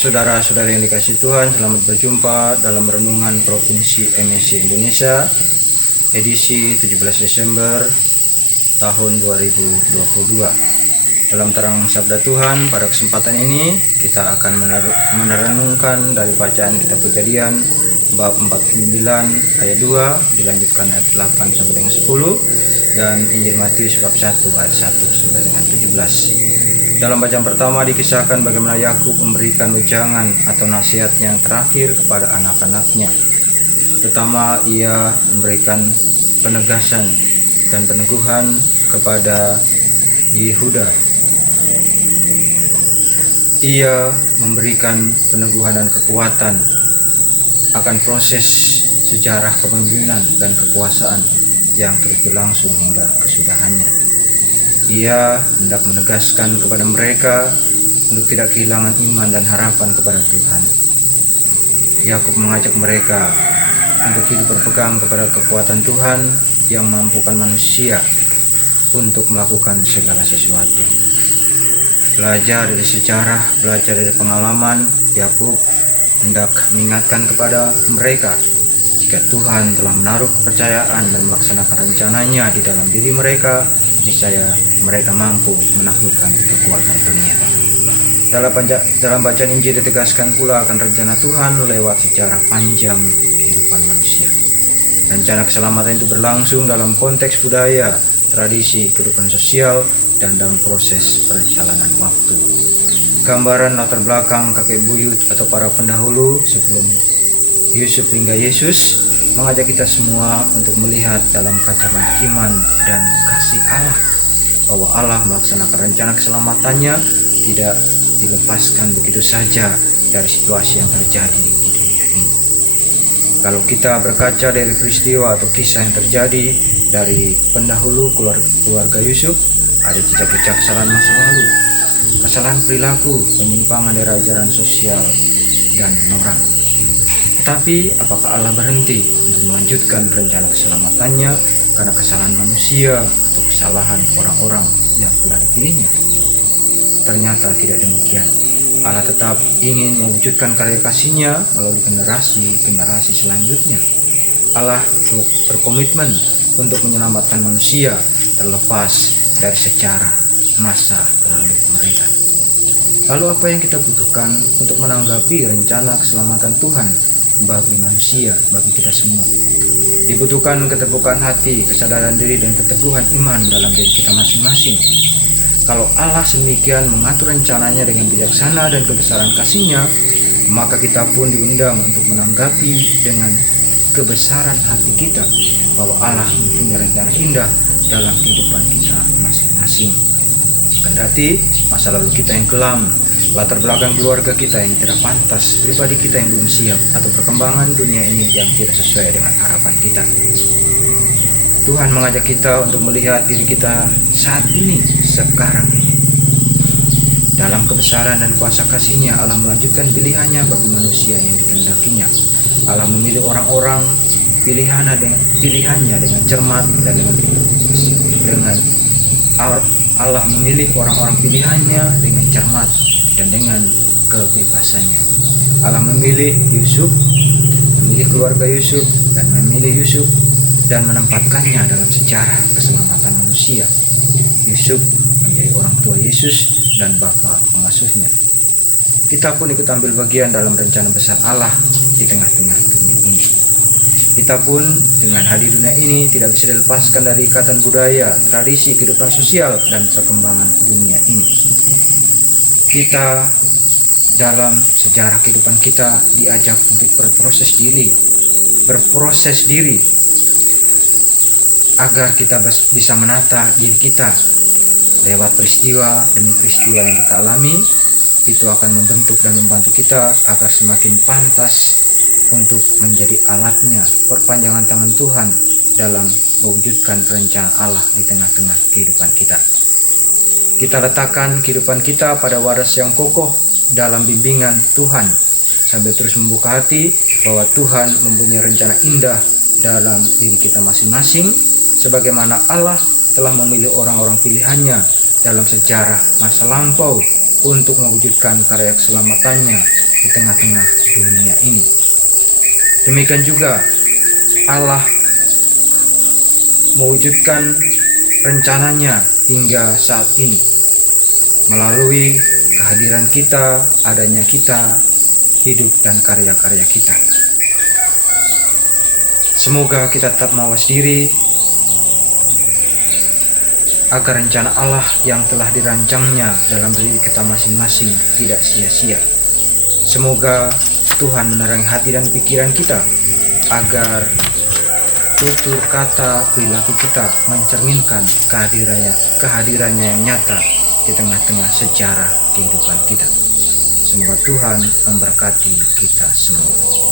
Saudara-saudara yang dikasihi Tuhan, selamat berjumpa dalam Renungan Provinsi MSC Indonesia, edisi 17 Desember tahun 2022. Dalam terang sabda Tuhan, pada kesempatan ini kita akan merenungkan dari bacaan kitab Kejadian bab 49 ayat 2, dilanjutkan ayat 8 sampai dengan 10, dan Injil Matius bab 1 ayat 1 sampai dengan 17. Dalam bacaan pertama dikisahkan bagaimana Yakub memberikan wejangan atau nasihat yang terakhir kepada anak-anaknya. Pertama, ia memberikan penegasan dan peneguhan kepada Yehuda. Ia memberikan peneguhan dan kekuatan akan proses sejarah kepemimpinan dan kekuasaan yang terus berlangsung hingga kesudahannya. Ia hendak menegaskan kepada mereka untuk tidak kehilangan iman dan harapan kepada Tuhan. Yakub mengajak mereka untuk hidup berpegang kepada kekuatan Tuhan yang memampukan manusia untuk melakukan segala sesuatu. Belajar dari sejarah, belajar dari pengalaman, Yakub hendak mengingatkan kepada mereka jika Tuhan telah menaruh kepercayaan dan melaksanakan rencananya di dalam diri mereka, niscaya mereka mampu menaklukkan kekuatan dunia. Dalam bacaan Injil ditegaskan pula akan rencana Tuhan lewat sejarah panjang kehidupan manusia. Rencana keselamatan itu berlangsung dalam konteks budaya, tradisi, kehidupan sosial, dan dalam proses perjalanan waktu. Gambaran latar belakang kakek buyut atau para pendahulu sebelum Yusuf hingga Yesus mengajak kita semua untuk melihat dalam kacamata iman dan kasih Allah bahwa Allah melaksanakan rencana keselamatannya tidak dilepaskan begitu saja dari situasi yang terjadi di dunia ini. Kalau kita berkaca dari peristiwa atau kisah yang terjadi dari pendahulu keluarga Yusuf, ada jejak-jejak kesalahan masa lalu, kesalahan perilaku, penyimpangan dari ajaran sosial dan moral. Tetapi apakah Allah berhenti untuk melanjutkan rencana keselamatannya karena kesalahan manusia atau kesalahan orang-orang yang telah dipilihnya? Ternyata tidak demikian. Allah tetap ingin mewujudkan karya kasih-Nya melalui generasi selanjutnya. Allah berkomitmen untuk menyelamatkan manusia terlepas dari sejarah masa lalu mereka. Lalu apa yang kita butuhkan untuk menanggapi rencana keselamatan Tuhan bagi manusia, bagi kita semua? Dibutuhkan keterbukaan hati, kesadaran diri, dan keteguhan iman dalam diri kita masing-masing. Kalau Allah sedemikian mengatur rencananya dengan bijaksana dan kebesaran kasih-Nya, maka kita pun diundang untuk menanggapi dengan kebesaran hati kita bahwa Allah mempunyai rencana indah dalam kehidupan kita masing-masing. Kendati masa lalu kita yang kelam, latar belakang keluarga kita yang tidak pantas, pribadi kita yang belum siap, atau perkembangan dunia ini yang tidak sesuai dengan harapan kita, Tuhan mengajak kita untuk melihat diri kita saat ini, sekarang ini. Dalam kebesaran dan kuasa kasih-Nya, Allah melanjutkan pilihannya bagi manusia yang dikehendakinya. Allah memilih orang-orang pilihannya dengan cermat dan dengan Allah memilih orang-orang pilihannya dengan cermat dan dengan kebebasannya. Allah memilih Yusuf, memilih keluarga Yusuf, dan memilih Yusuf dan menempatkannya dalam sejarah keselamatan manusia. Yusuf menjadi orang tua Yesus dan bapa pengasuhnya. Kita pun ikut ambil bagian dalam rencana besar Allah di tengah-tengah dunia ini. Kita pun dengan hadir dunia ini tidak bisa dilepaskan dari ikatan budaya, tradisi, kehidupan sosial, dan perkembangan dunia ini. Kita dalam sejarah kehidupan kita diajak untuk berproses diri agar kita bisa menata diri kita lewat peristiwa demi peristiwa yang kita alami. Itu akan membentuk dan membantu kita agar semakin pantas untuk menjadi alatnya, perpanjangan tangan Tuhan dalam mewujudkan rencana Allah di tengah-tengah kehidupan kita. Kita letakkan kehidupan kita pada waras yang kokoh dalam bimbingan Tuhan, sambil terus membuka hati bahwa Tuhan mempunyai rencana indah dalam diri kita masing-masing, sebagaimana Allah telah memilih orang-orang pilihannya dalam sejarah masa lampau untuk mewujudkan karya keselamatannya di tengah-tengah dunia ini. Demikian juga Allah mewujudkan rencananya hingga saat ini melalui kehadiran kita, adanya kita, hidup dan karya-karya kita. Semoga kita tetap mawas diri agar rencana Allah yang telah dirancangnya dalam diri kita masing-masing tidak sia-sia. Semoga Tuhan menerangi hati dan pikiran kita agar tutur kata perilaku kita mencerminkan kehadirannya yang nyata di tengah-tengah sejarah kehidupan kita. Semoga Tuhan memberkati kita semua.